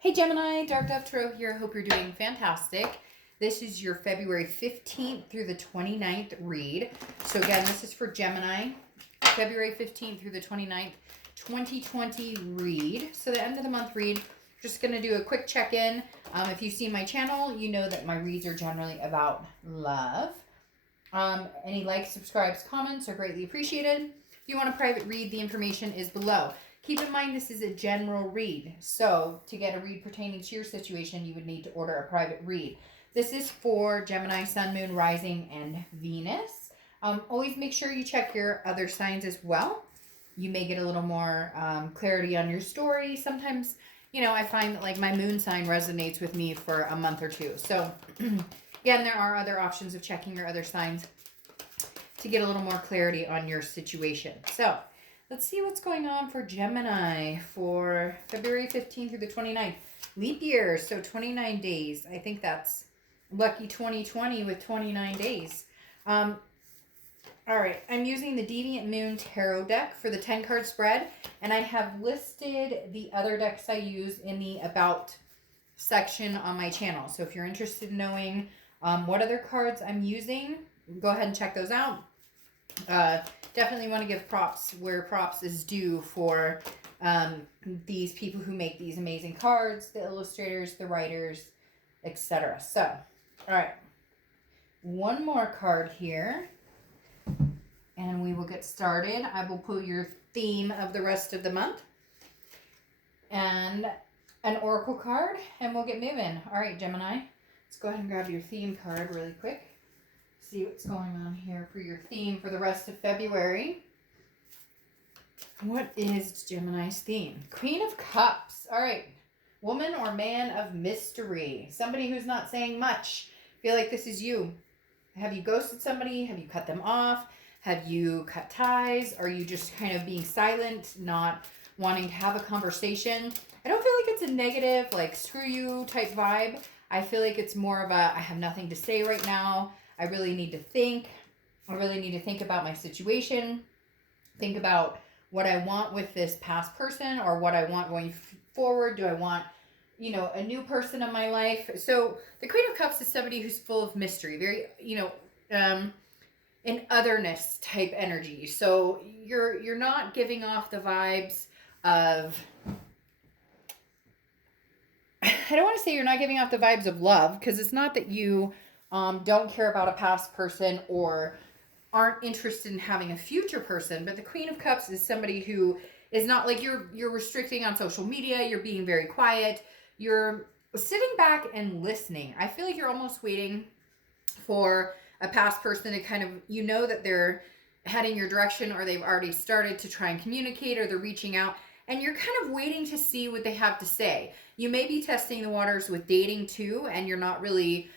Hey Gemini, Dark Dove Tarot here. Hope you're doing fantastic. This is your February 15th through the 29th read. So again, this is for Gemini, February 15th through the 29th, 2020 read. So the end of the month read, just going to do a quick check-in. If you've seen my channel, you know that my reads are generally about love. Any likes, subscribes, comments are greatly appreciated. If you want a private read, the information is below. Keep in mind this is a general read, so to get a read pertaining to your situation, you would need to order a private read. This is for Gemini, Sun, Moon, Rising, and Venus. Always make sure you check your other signs as well. You may get a little more clarity on your story. Sometimes, you know, I find that like my moon sign resonates with me for a month or two. So again, there are other options of checking your other signs to get a little more clarity on your situation. So let's see what's going on for Gemini for February 15th through the 29th. Leap year, so 29 days. I think that's lucky 2020 with 29 days. All right, I'm using the Deviant Moon Tarot deck for the 10-card spread, and I have listed the other decks I use in the About section on my channel. So if you're interested in knowing what other cards I'm using, go ahead and check those out. Definitely want to give props where props is due for these people who make these amazing cards, the illustrators, the writers, etc. So, all right, one more card here, and we will get started. I will pull your theme of the rest of the month and an oracle card, and we'll get moving. All right, Gemini, let's go ahead and grab your theme card really quick. See what's going on here for your theme for the rest of February. What is Gemini's theme? Queen of Cups. All right. Woman or man of mystery. Somebody who's not saying much. Feel like this is you. Have you ghosted somebody? Have you cut them off? Have you cut ties? Are you just kind of being silent, not wanting to have a conversation? I don't feel like it's a negative, like screw you type vibe. I feel like it's more of a I have nothing to say right now. I really need to think. I really need to think about my situation. Think about what I want with this past person or what I want going forward. Do I want, you know, a new person in my life? So the Queen of Cups is somebody who's full of mystery, very, you know, an otherness type energy. So you're not giving off the vibes of, I don't want to say you're not giving off the vibes of love, because it's not that you don't care about a past person or aren't interested in having a future person, but the Queen of Cups is somebody who is not like you're restricting on social media, you're being very quiet, you're sitting back and listening. I feel like you're almost waiting for a past person to kind of, you know, that they're heading your direction or they've already started to try and communicate or they're reaching out, and you're kind of waiting to see what they have to say. You may be testing the waters with dating too, and you're not really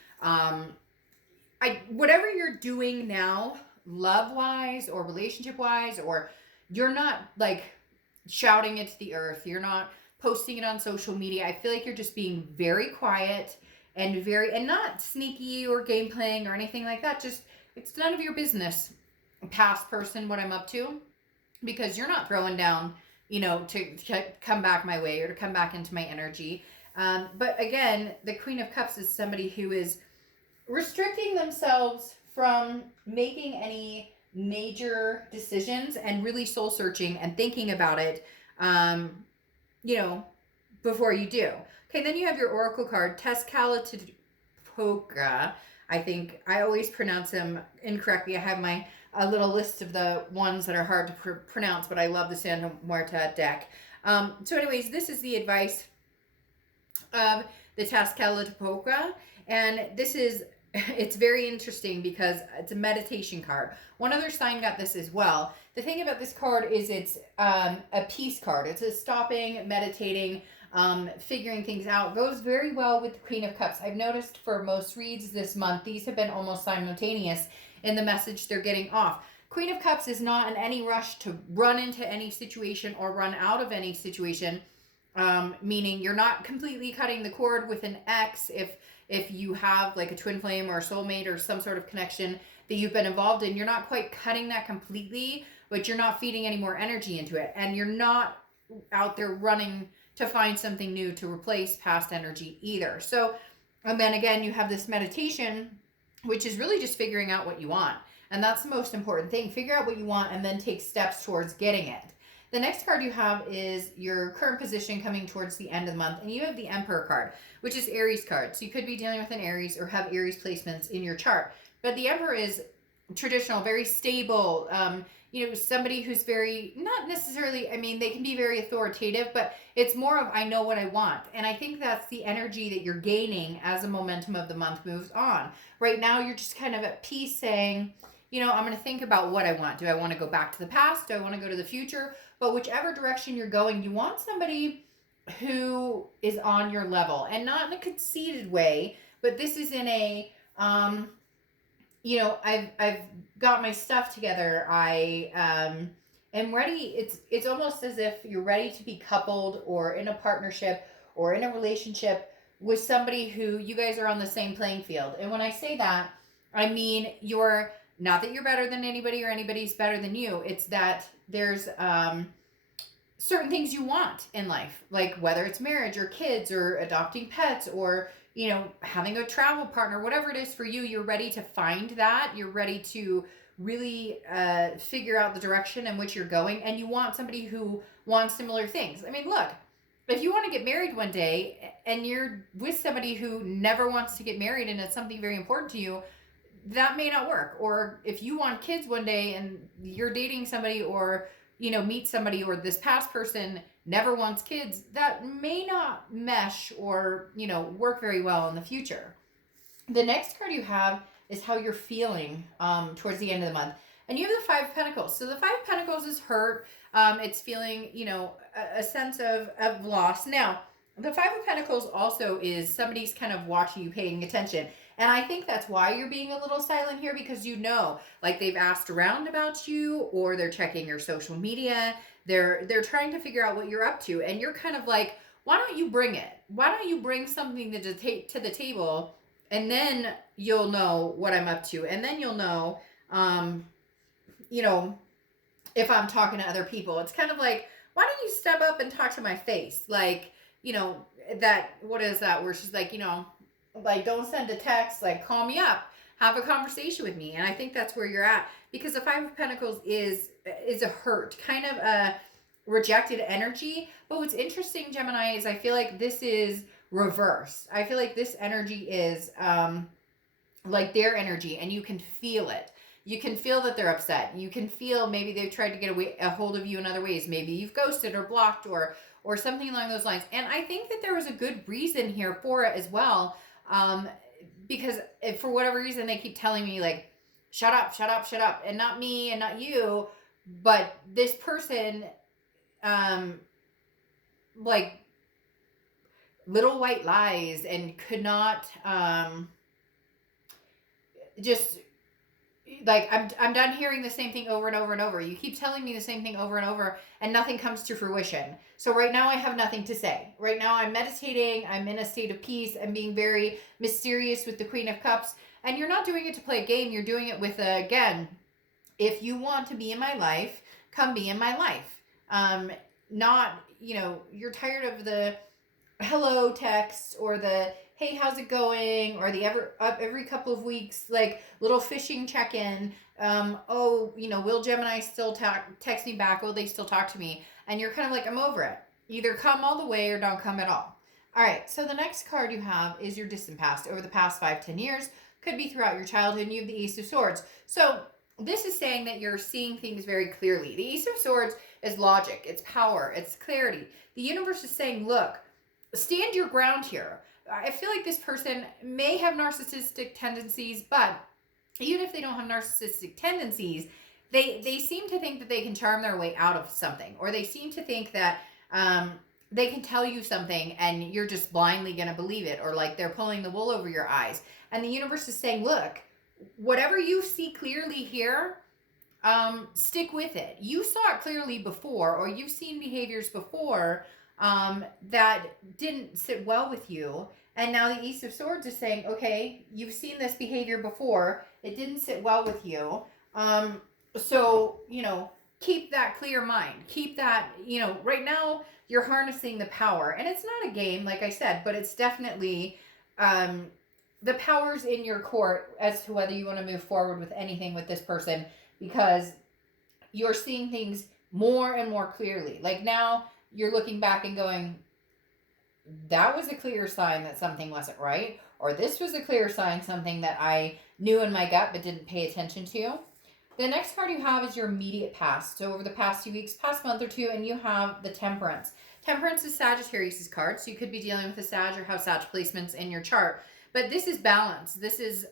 whatever you're doing now, love-wise or relationship-wise, or you're not like shouting it to the earth, you're not posting it on social media. I feel like you're just being very quiet and not sneaky or game playing or anything like that. Just, it's none of your business, past person, what I'm up to, because you're not throwing down, you know, to come back my way or to come back into my energy. But again, the Queen of Cups is somebody who is restricting themselves from making any major decisions and really soul searching and thinking about it, you know, before you do. Okay, then you have your oracle card, Tezcatlipoca. I think I always pronounce them incorrectly. I have a little list of the ones that are hard to pronounce, but I love the Santa Muerta deck. So anyways, this is the advice of the Tezcatlipoca, and this is, it's very interesting because it's a meditation card. One other sign got this as well. The thing about this card is it's a peace card. It's a stopping, meditating, figuring things out. It goes very well with the Queen of Cups. I've noticed for most reads this month, these have been almost simultaneous in the message they're getting off. Queen of Cups is not in any rush to run into any situation or run out of any situation, meaning you're not completely cutting the cord with an ex if you have like a twin flame or a soulmate or some sort of connection that you've been involved in. You're not quite cutting that completely, but you're not feeding any more energy into it. And you're not out there running to find something new to replace past energy either. So, and then again, you have this meditation, which is really just figuring out what you want. And that's the most important thing. Figure out what you want and then take steps towards getting it. The next card you have is your current position coming towards the end of the month. And you have the Emperor card, which is Aries card. So you could be dealing with an Aries or have Aries placements in your chart. But the Emperor is traditional, very stable, somebody who's very, not necessarily, I mean, they can be very authoritative, but it's more of, I know what I want. And I think that's the energy that you're gaining as the momentum of the month moves on. Right now, you're just kind of at peace saying, I'm going to think about what I want. Do I want to go back to the past? Do I want to go to the future? But whichever direction you're going, you want somebody who is on your level, and not in a conceited way, but this is in a, I've got my stuff together. I am ready. It's almost as if you're ready to be coupled or in a partnership or in a relationship with somebody who you guys are on the same playing field. And when I say that, I mean you're not that you're better than anybody or anybody's better than you. It's that there's certain things you want in life, like whether it's marriage or kids or adopting pets or having a travel partner, whatever it is for you, you're ready to find that. You're ready to really figure out the direction in which you're going. And you want somebody who wants similar things. I mean, look, if you want to get married one day and you're with somebody who never wants to get married and it's something very important to you, that may not work. Or if you want kids one day and you're dating somebody or, meet somebody, or this past person never wants kids, that may not mesh or, work very well in the future. The next card you have is how you're feeling towards the end of the month. And you have the Five of Pentacles. So the Five of Pentacles is hurt. It's feeling, a sense of loss. Now, the Five of Pentacles also is somebody's kind of watching you, paying attention. And I think that's why you're being a little silent here, because like they've asked around about you, or they're checking your social media. They're trying to figure out what you're up to. And you're kind of like, why don't you bring it? Why don't you bring something to the table? And then you'll know what I'm up to. And then you'll know, if I'm talking to other people. It's kind of like, why don't you step up and talk to my face? Like, what is that? Where she's like, like, don't send a text, like, call me up, have a conversation with me. And I think that's where you're at, because the Five of Pentacles is a hurt, kind of a rejected energy. But what's interesting, Gemini, is I feel like this is reversed. I feel like this energy is like their energy, and you can feel it. You can feel that they're upset. You can feel maybe they've tried to get a hold of you in other ways. Maybe you've ghosted or blocked or something along those lines. And I think that there was a good reason here for it as well. Because if for whatever reason they keep telling me, like, shut up, shut up, shut up, and not me and not you, but this person, like, little white lies and could not, just, like, I'm done hearing the same thing over and over and over. You keep telling me the same thing over and over, and nothing comes to fruition. So right now I have nothing to say. Right now I'm meditating. I'm in a state of peace. I'm being very mysterious with the Queen of Cups. And you're not doing it to play a game. You're doing it with, again, if you want to be in my life, come be in my life. Not, you're tired of the hello text or the hey, how's it going? Or the every couple of weeks, like, little fishing check-in. Will Gemini still text me back? Will they still talk to me? And you're kind of like, I'm over it. Either come all the way or don't come at all. All right, so the next card you have is your distant past. Over the past 5-10 years, could be throughout your childhood, and you have the Ace of Swords. So this is saying that you're seeing things very clearly. The Ace of Swords is logic, it's power, it's clarity. The universe is saying, look, stand your ground here. I feel like this person may have narcissistic tendencies, but even if they don't have narcissistic tendencies, they seem to think that they can charm their way out of something, or they seem to think that they can tell you something and you're just blindly going to believe it, or like they're pulling the wool over your eyes. And the universe is saying, look, whatever you see clearly here, stick with it. You saw it clearly before, or you've seen behaviors before that didn't sit well with you. And now the Ace of Swords is saying, okay, you've seen this behavior before. It didn't sit well with you. So, keep that clear mind. Keep that, right now you're harnessing the power. And it's not a game, like I said, but it's definitely the power's in your court as to whether you want to move forward with anything with this person, because you're seeing things more and more clearly. Like now you're looking back and going, that was a clear sign that something wasn't right, or this was a clear sign something that I knew in my gut but didn't pay attention to. The next card you have is your immediate past. So over the past 2 weeks, past month or two, and you have the Temperance. Temperance is Sagittarius' card, so you could be dealing with a Sag or have Sag placements in your chart. But this is balance. This is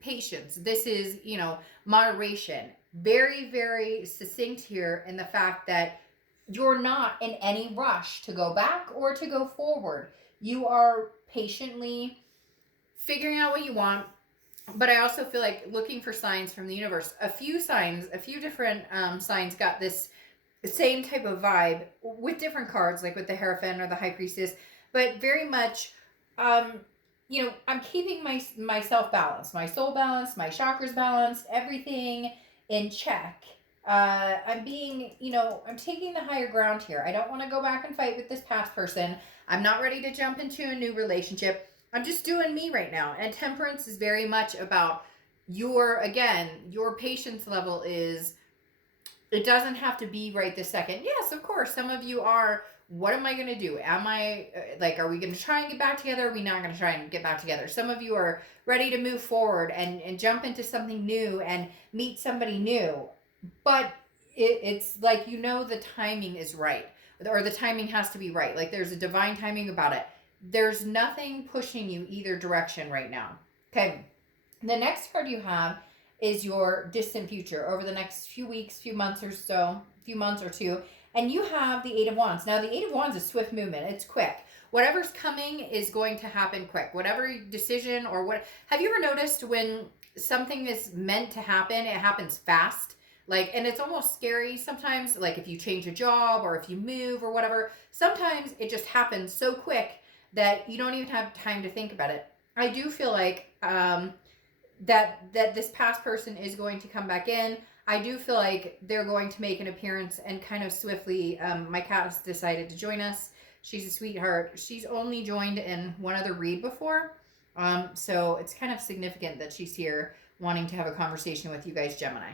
patience. This is, moderation. Very, very succinct here in the fact that you're not in any rush to go back or to go forward. You are patiently figuring out what you want. But I also feel like looking for signs from the universe. A few different signs got this same type of vibe with different cards, like with the Hierophant or the High Priestess. But very much, I'm keeping myself balanced, my soul balanced, my chakras balanced, everything in check. I'm being, I'm taking the higher ground here. I don't want to go back and fight with this past person. I'm not ready to jump into a new relationship. I'm just doing me right now. And Temperance is very much about your patience level is, it doesn't have to be right this second. Yes, of course. Some of you are, what am I going to do? Am I, are we going to try and get back together? Or are we not going to try and get back together? Some of you are ready to move forward and jump into something new and meet somebody new. But it's like, the timing is right. Or the timing has to be right. Like there's a divine timing about it. There's nothing pushing you either direction right now. Okay. The next card you have is your distant future over the next few weeks, few months or two. And you have the Eight of Wands. Now, the Eight of Wands is swift movement. It's quick. Whatever's coming is going to happen quick. Whatever decision or what. Have you ever noticed when something is meant to happen, it happens fast? And it's almost scary sometimes, like if you change a job or if you move or whatever, sometimes it just happens so quick that you don't even have time to think about it. I do feel like that this past person is going to come back in. I do feel like they're going to make an appearance and kind of swiftly. My cat has decided to join us. She's a sweetheart. She's only joined in one other read before. So it's kind of significant that she's here wanting to have a conversation with you guys, Gemini.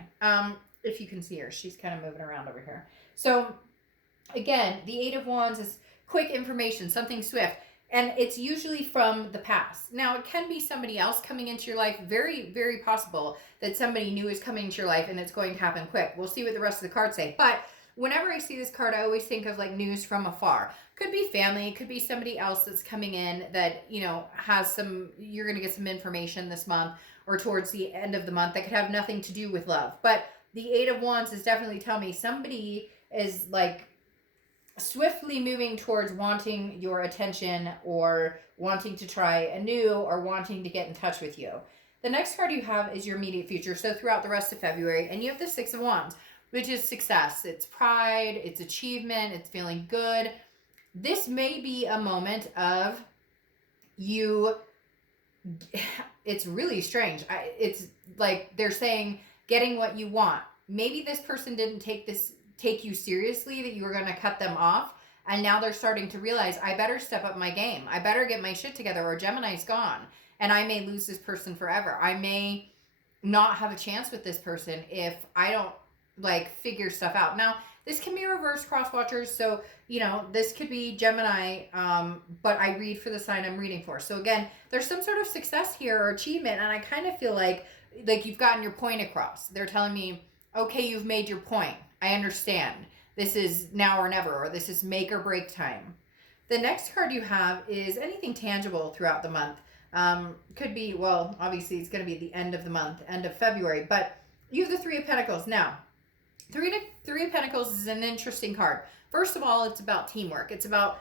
If you can see her, she's kind of moving around over here. So again, the Eight of Wands is quick information, something swift. And it's usually from the past. Now, it can be somebody else coming into your life. Very, very possible that somebody new is coming into your life and it's going to happen quick. We'll see what the rest of the cards say. But whenever I see this card, I always think of news from afar. Could be family. Could be somebody else that's coming in that, has you're going to get some information this month or towards the end of the month that could have nothing to do with love. But the Eight of Wands is definitely telling me somebody is swiftly moving towards wanting your attention or wanting to try anew or wanting to get in touch with you. The next card you have is your immediate future. So throughout the rest of February, and you have the Six of Wands, which is success. It's pride, it's achievement, it's feeling good. This may be a moment of you. It's really strange. It's like they're saying getting what you want. Maybe this person didn't take you seriously, that you were going to cut them off, and now they're starting to realize, I better step up my game. I better get my shit together, or Gemini's gone and I may lose this person forever. I may not have a chance with this person if I don't figure stuff out. Now, this can be reverse cross watchers, so this could be Gemini, but I read for the sign I'm reading for. So again, there's some sort of success here or achievement, and I kind of feel like you've gotten your point across. They're telling me, okay, you've made your point. I understand. This is now or never, or this is make or break time. The next card you have is anything tangible throughout the month. Could be, well, obviously it's going to be the end of the month, end of February, but you have the Three of Pentacles. Now, Three of Pentacles is an interesting card. First of all, it's about teamwork. It's about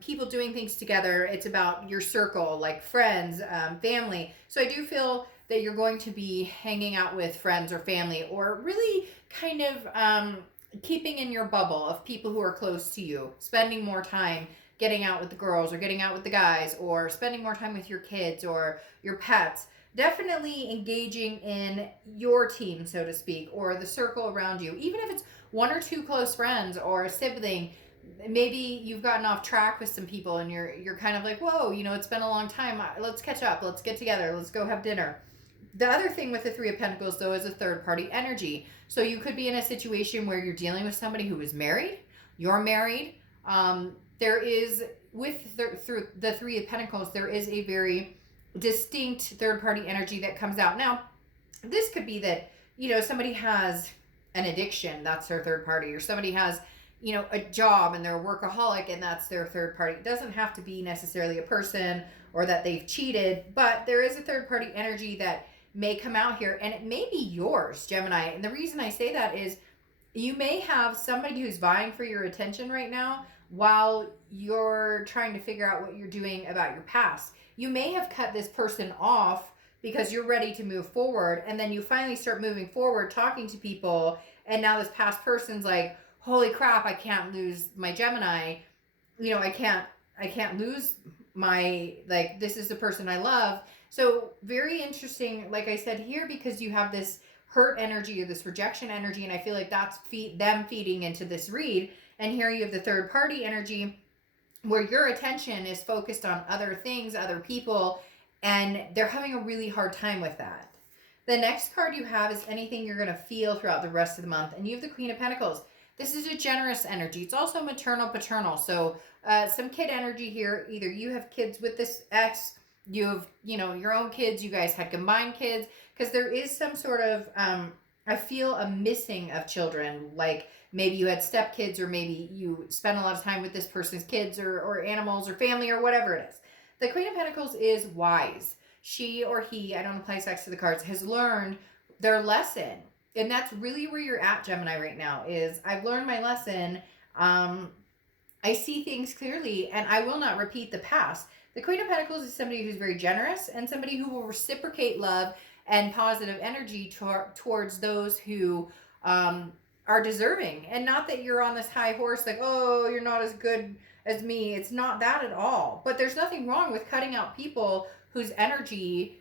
people doing things together. It's about your circle, like friends, family. So I do feel that you're going to be hanging out with friends or family, or really kind of keeping in your bubble of people who are close to you, spending more time getting out with the girls or getting out with the guys, or spending more time with your kids or your pets. definitely engaging in your team, so to speak, or the circle around you, even if it's one or two close friends or a sibling. Maybe you've gotten off track with some people and you're kind of like, whoa, it's been a long time, let's catch up, let's get together, let's go have dinner. The other thing with the Three of Pentacles, though, is a third party energy. So you could be in a situation where you're dealing with somebody who is married, you're married. There is, through the Three of Pentacles, there is a very distinct third party energy that comes out. Now, this could be that, somebody has an addiction, that's their third party, or somebody has, a job and they're a workaholic and that's their third party. It doesn't have to be necessarily a person or that they've cheated, but there is a third party energy that may come out here, and it may be yours, Gemini. And the reason I say that is you may have somebody who's vying for your attention right now while you're trying to figure out what you're doing about your past. You may have cut this person off because you're ready to move forward, and then you finally start moving forward, talking to people, and now this past person's like, holy crap, I can't lose my Gemini. I can't lose my, like, this is the person I love. So very interesting, like I said here, because you have this hurt energy or this rejection energy, and I feel like that's them feeding into this read. And here you have the third party energy where your attention is focused on other things, other people, and they're having a really hard time with that. The next card you have is anything you're going to feel throughout the rest of the month, and you have the Queen of Pentacles. This is a generous energy. It's also maternal, paternal. So some kid energy here. Either you have kids with this ex, you have, your own kids, you guys had combined kids, because there is some sort of, I feel a missing of children. Like maybe you had stepkids, or maybe you spent a lot of time with this person's kids or animals or family or whatever it is. The Queen of Pentacles is wise. She or he, I don't apply sex to the cards, has learned their lesson. And that's really where you're at, Gemini, right now, is I've learned my lesson. I see things clearly, and I will not repeat the past. The Queen of Pentacles is somebody who's very generous and somebody who will reciprocate love and positive energy towards those who are deserving. And not that you're on this high horse like, oh, you're not as good as me. It's not that at all. But there's nothing wrong with cutting out people whose energy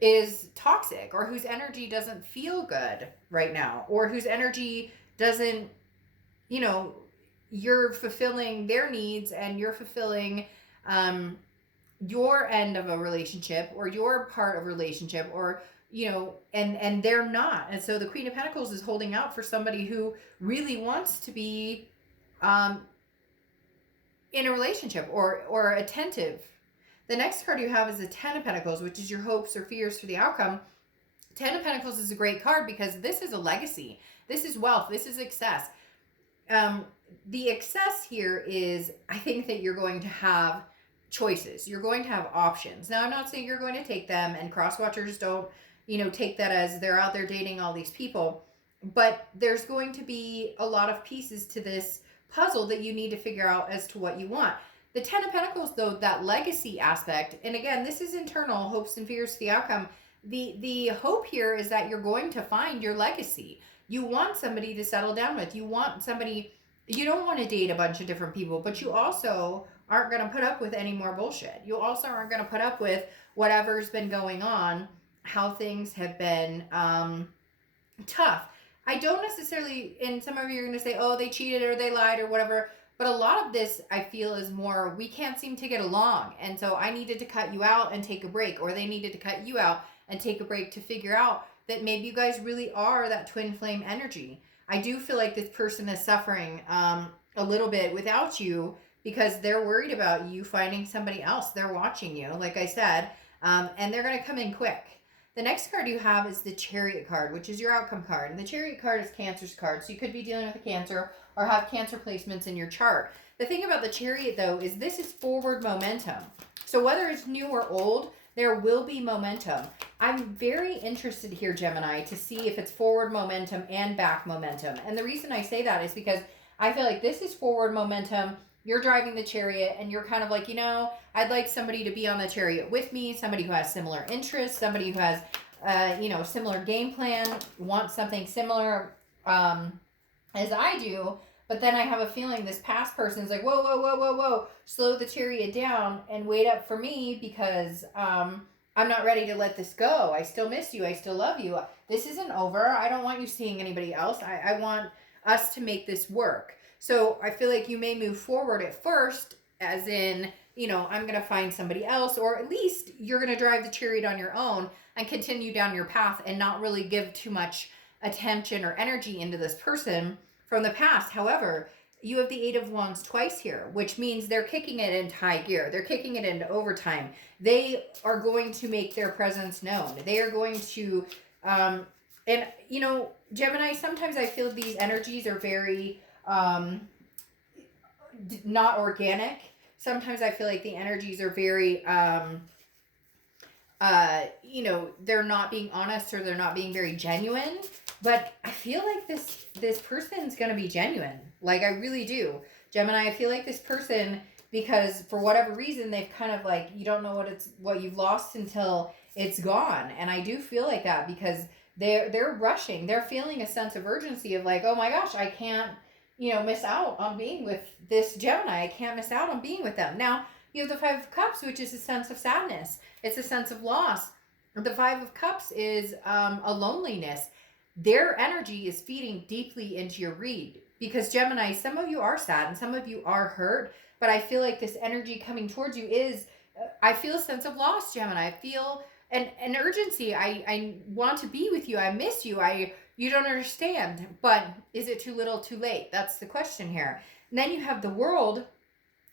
is toxic, or whose energy doesn't feel good right now, or whose energy doesn't, you're fulfilling their needs and you're fulfilling your end of a relationship or your part of a relationship, or and they're not. And so the Queen of Pentacles is holding out for somebody who really wants to be in a relationship or attentive. The next card you have is the Ten of Pentacles, which is your hopes or fears for the outcome. Ten of Pentacles is a great card because this is a legacy. This is wealth. This is excess. The excess here is, I think that you're going to have choices. You're going to have options. Now, I'm not saying you're going to take them, and cross-watchers don't, take that as they're out there dating all these people. But there's going to be a lot of pieces to this puzzle that you need to figure out as to what you want. The Ten of Pentacles, though, that legacy aspect, and again, this is internal, hopes and fears for the outcome. The hope here is that you're going to find your legacy. You want somebody to settle down with. You want somebody, you don't want to date a bunch of different people, but you also aren't going to put up with any more bullshit. You also aren't going to put up with whatever's been going on, how things have been tough. I don't necessarily, and some of you are going to say, oh, they cheated or they lied or whatever. But a lot of this, I feel, is more, we can't seem to get along. And so I needed to cut you out and take a break. Or they needed to cut you out and take a break to figure out that maybe you guys really are that twin flame energy. I do feel like this person is suffering a little bit without you because they're worried about you finding somebody else. They're watching you, like I said, and they're going to come in quick. The next card you have is the Chariot card, which is your outcome card. And the Chariot card is Cancer's card. So you could be dealing with a Cancer or have Cancer placements in your chart. The thing about the Chariot, though, is this is forward momentum. So whether it's new or old, there will be momentum. I'm very interested here, Gemini, to see if it's forward momentum and back momentum. And the reason I say that is because I feel like this is forward momentum. You're driving the Chariot and you're kind of like, I'd like somebody to be on the Chariot with me, somebody who has similar interests, somebody who has, similar game plan, wants something similar as I do. But then I have a feeling this past person's like, whoa, slow the Chariot down and wait up for me because I'm not ready to let this go. I still miss you. I still love you. This isn't over. I don't want you seeing anybody else. I want us to make this work. So I feel like you may move forward at first, as in, you know, I'm going to find somebody else, or at least you're going to drive the chariot on your own and continue down your path and not really give too much attention or energy into this person from the past. However, you have the Eight of Wands twice here, which means they're kicking it into high gear. They're kicking it into overtime. They are going to make their presence known. They are going to, and you know, Gemini, sometimes I feel these energies are very not organic. Sometimes I feel like the energies are very, you know, they're not being honest, or they're not being very genuine. But I feel like this person's gonna be genuine. Like, I really do. Gemini, I feel like this person, because for whatever reason, they've kind of like, you don't know what you've lost until it's gone. And I do feel like that, because they're rushing. They're feeling a sense of urgency of like, oh my gosh, I can't, you know, miss out on being with this Gemini. I can't miss out on being with them. Now, you have the Five of Cups, which is a sense of sadness. It's a sense of loss. The Five of Cups is a loneliness. Their energy is feeding deeply into your read, because Gemini, some of you are sad and some of you are hurt, but I feel like this energy coming towards you is, I feel a sense of loss, Gemini. I feel an urgency. I want to be with you. I miss you. You don't understand, but is it too little, too late? That's the question here. And then you have the World.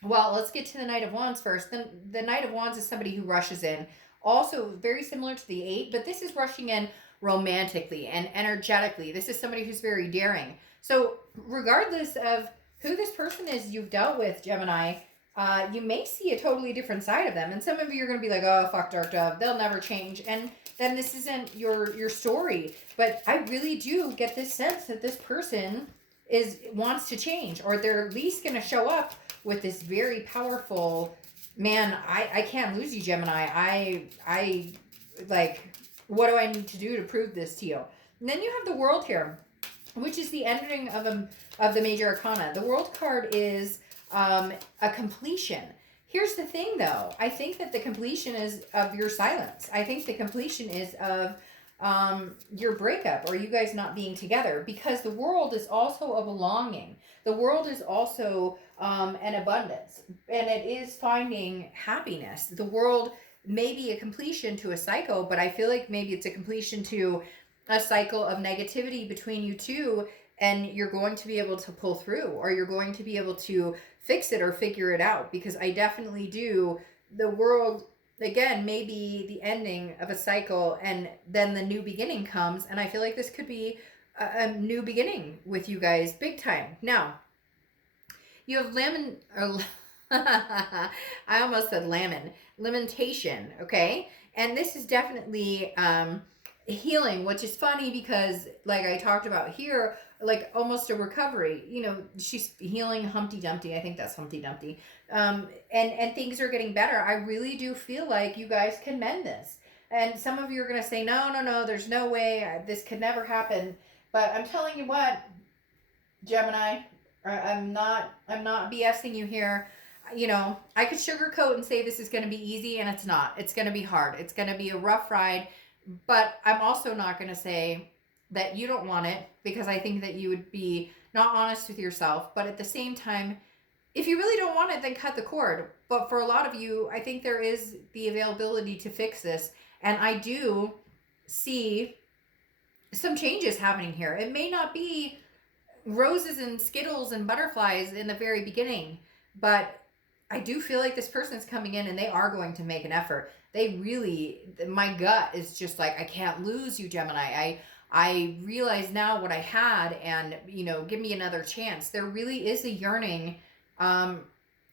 Well, let's get to the Knight of Wands first. The Knight of Wands is somebody who rushes in. Also very similar to the Eight, but this is rushing in romantically and energetically. This is somebody who's very daring. So regardless of who this person is you've dealt with, Gemini, you may see a totally different side of them. And some of you are going to be like, oh, fuck Dark Dove, they'll never change. And then this isn't your story. But I really do get this sense that this person wants to change, or they're at least going to show up with this very powerful, man, I can't lose you, Gemini. I like, what do I need to do to prove this to you? And then you have the World here, which is the ending of the major arcana. The World card is a completion. Here's the thing, though. I think that the completion is of your silence. I think the completion is of your breakup, or you guys not being together, because the World is also a belonging. The World is also an abundance, and it is finding happiness. The World may be a completion to a cycle, but I feel like maybe it's a completion to a cycle of negativity between you two, and you're going to be able to pull through, or you're going to be able to fix it or figure it out, because I definitely do. The World, again, may be the ending of a cycle, and then the new beginning comes, and I feel like this could be a new beginning with you guys, big time. Now, you have I almost said lamentation, okay? And this is definitely healing, which is funny because, like I talked about here, like almost a recovery. You know, she's healing Humpty Dumpty. I think that's Humpty Dumpty. And things are getting better. I really do feel like you guys can mend this. And some of you are going to say, no, there's no way. This could never happen. But I'm telling you what, Gemini, I'm not BSing you here. You know, I could sugarcoat and say this is going to be easy, and it's not. It's going to be hard. It's going to be a rough ride. But I'm also not going to say that you don't want it, because I think that you would be not honest with yourself. But at the same time, if you really don't want it, then cut the cord. But for a lot of you, I think there is the availability to fix this. And I do see some changes happening here. It may not be roses and Skittles and butterflies in the very beginning, but I do feel like this person's coming in and they are going to make an effort. They really, my gut is just like, I can't lose you, Gemini. I realize now what I had, and, you know, give me another chance. There really is a yearning. And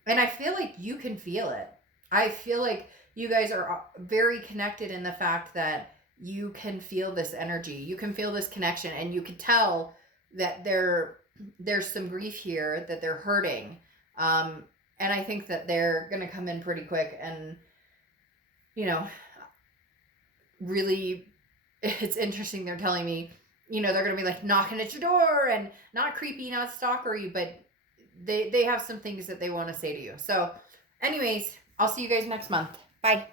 I feel like you can feel it. I feel like you guys are very connected in the fact that you can feel this energy. You can feel this connection, and you can tell that there's some grief here, that they're hurting. And I think that they're going to come in pretty quick, and, you know, really, it's interesting. They're telling me, you know, they're going to be like knocking at your door, and not creepy, not stalkery, but they have some things that they want to say to you. So anyways, I'll see you guys next month. Bye.